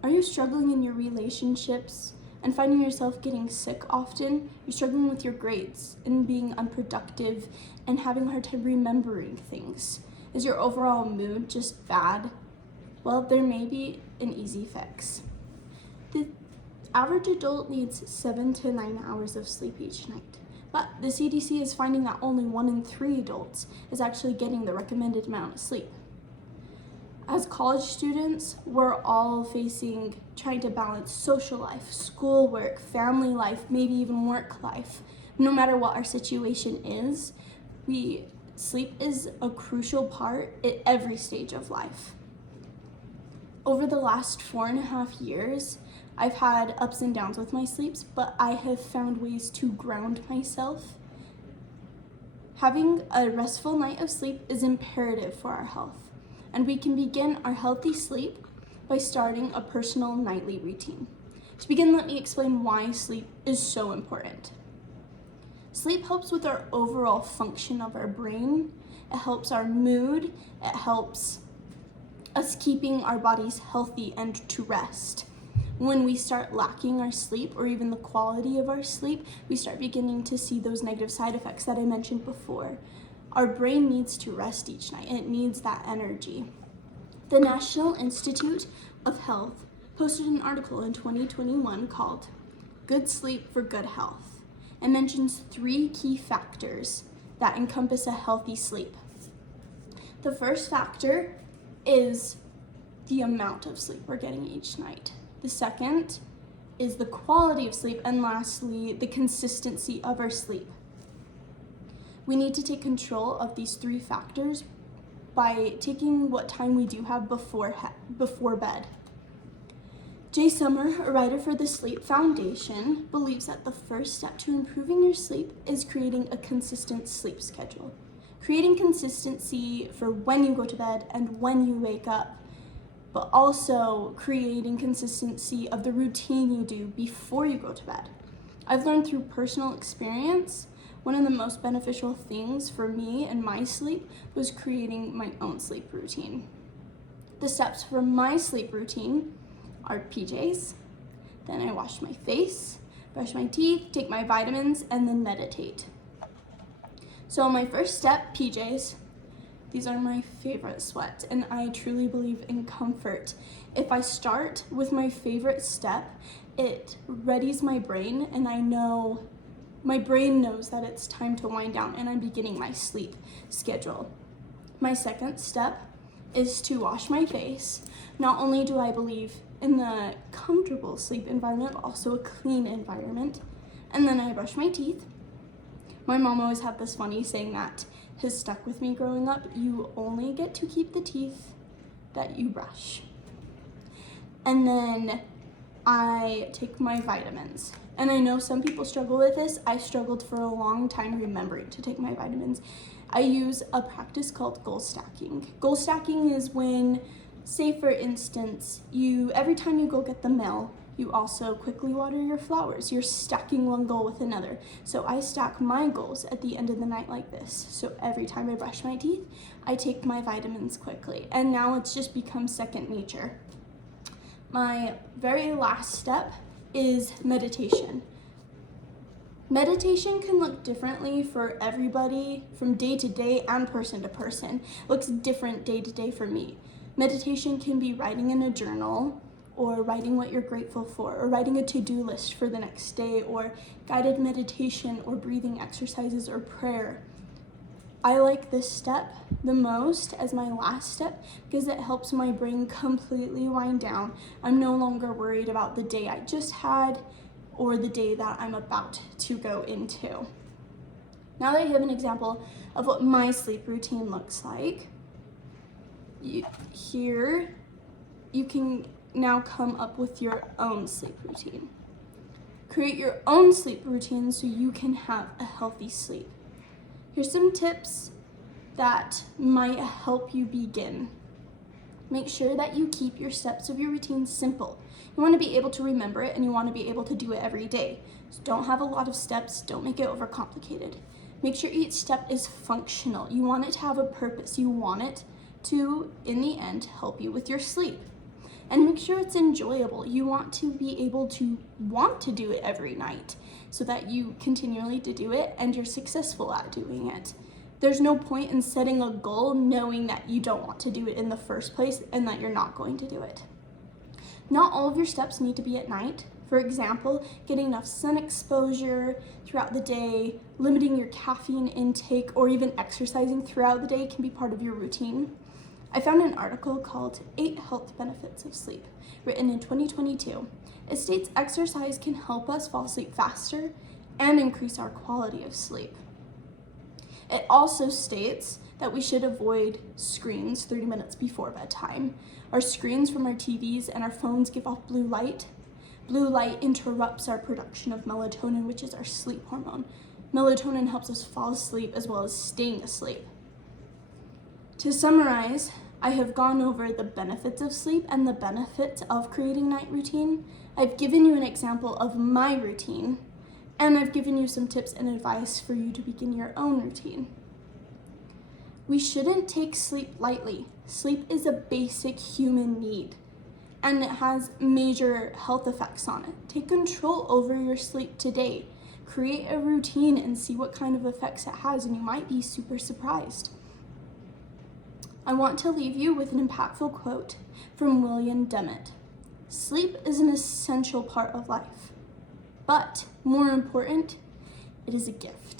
Are you struggling in your relationships and finding yourself getting sick often? You're struggling with your grades and being unproductive and having a hard time remembering things. Is your overall mood just bad? Well, there may be an easy fix. The average adult needs 7 to 9 hours of sleep each night. But the CDC is finding that only 1 in 3 adults is actually getting the recommended amount of sleep. As college students, we're all trying to balance social life, schoolwork, family life, maybe even work life. No matter what our situation is, sleep is a crucial part at every stage of life. Over the last 4.5 years, I've had ups and downs with my sleeps, but I have found ways to ground myself. Having a restful night of sleep is imperative for our health. And we can begin our healthy sleep by starting a personal nightly routine. To begin, let me explain why sleep is so important. Sleep helps with our overall function of our brain. It helps our mood. It helps us keeping our bodies healthy and to rest. When we start lacking our sleep or even the quality of our sleep, we start beginning to see those negative side effects that I mentioned before. Our brain needs to rest each night, and it needs that energy. The National Institute of Health posted an article in 2021 called Good Sleep for Good Health, and mentions 3 key factors that encompass a healthy sleep. The first factor is the amount of sleep we're getting each night. The second is the quality of sleep, and lastly, the consistency of our sleep. We need to take control of these 3 factors by taking what time we do have before bed. Jay Summer, a writer for the Sleep Foundation, believes that the first step to improving your sleep is creating a consistent sleep schedule. Creating consistency for when you go to bed and when you wake up, but also creating consistency of the routine you do before you go to bed. I've learned through personal experience, one of the most beneficial things for me and my sleep was creating my own sleep routine. The steps for my sleep routine are PJs, then I wash my face, brush my teeth, take my vitamins, and then meditate. So my first step, PJs. These are my favorite sweats, and I truly believe in comfort. If I start with my favorite step, it readies my brain, and I know my brain knows that it's time to wind down, and I'm beginning my sleep schedule. My second step is to wash my face. Not only do I believe in the comfortable sleep environment, but also a clean environment. And then I brush my teeth. My mom always had this funny saying that has stuck with me growing up: you only get to keep the teeth that you brush. And then I take my vitamins. And I know some people struggle with this. I struggled for a long time remembering to take my vitamins. I use a practice called goal stacking. Goal stacking is when, say for instance, every time you go get the mail, you also quickly water your flowers. You're stacking one goal with another. So I stack my goals at the end of the night like this. So every time I brush my teeth, I take my vitamins quickly. And now it's just become second nature. My very last step is meditation. Meditation can look differently for everybody from day to day and person to person. It looks different day to day for me. Meditation can be writing in a journal, or writing what you're grateful for, or writing a to-do list for the next day, or guided meditation, or breathing exercises, or prayer. I like this step the most as my last step because it helps my brain completely wind down. I'm no longer worried about the day I just had or the day that I'm about to go into. Now that I have an example of what my sleep routine looks like, here you can now come up with your own sleep routine. Create your own sleep routine so you can have a healthy sleep. Here's some tips that might help you begin. Make sure that you keep your steps of your routine simple. You want to be able to remember it, and you want to be able to do it every day. So don't have a lot of steps, don't make it overcomplicated. Make sure each step is functional. You want it to have a purpose. You want it to, in the end, help you with your sleep. and make sure it's enjoyable. You want to be able to want to do it every night so that you continually to do it and you're successful at doing it. There's no point in setting a goal knowing that you don't want to do it in the first place and that you're not going to do it. Not all of your steps need to be at night. For example, getting enough sun exposure throughout the day, limiting your caffeine intake, or even exercising throughout the day can be part of your routine. I found an article called 8 Health Benefits of Sleep, written in 2022. It states exercise can help us fall asleep faster and increase our quality of sleep. It also states that we should avoid screens 30 minutes before bedtime. Our screens from our TVs and our phones give off blue light. Blue light interrupts our production of melatonin, which is our sleep hormone. Melatonin helps us fall asleep as well as staying asleep. To summarize, I have gone over the benefits of sleep and the benefits of creating night routine. I've given you an example of my routine, and I've given you some tips and advice for you to begin your own routine. We shouldn't take sleep lightly. Sleep is a basic human need, and it has major health effects on it. Take control over your sleep today. Create a routine and see what kind of effects it has, and you might be super surprised. I want to leave you with an impactful quote from William Dement. Sleep is an essential part of life, but more important, it is a gift.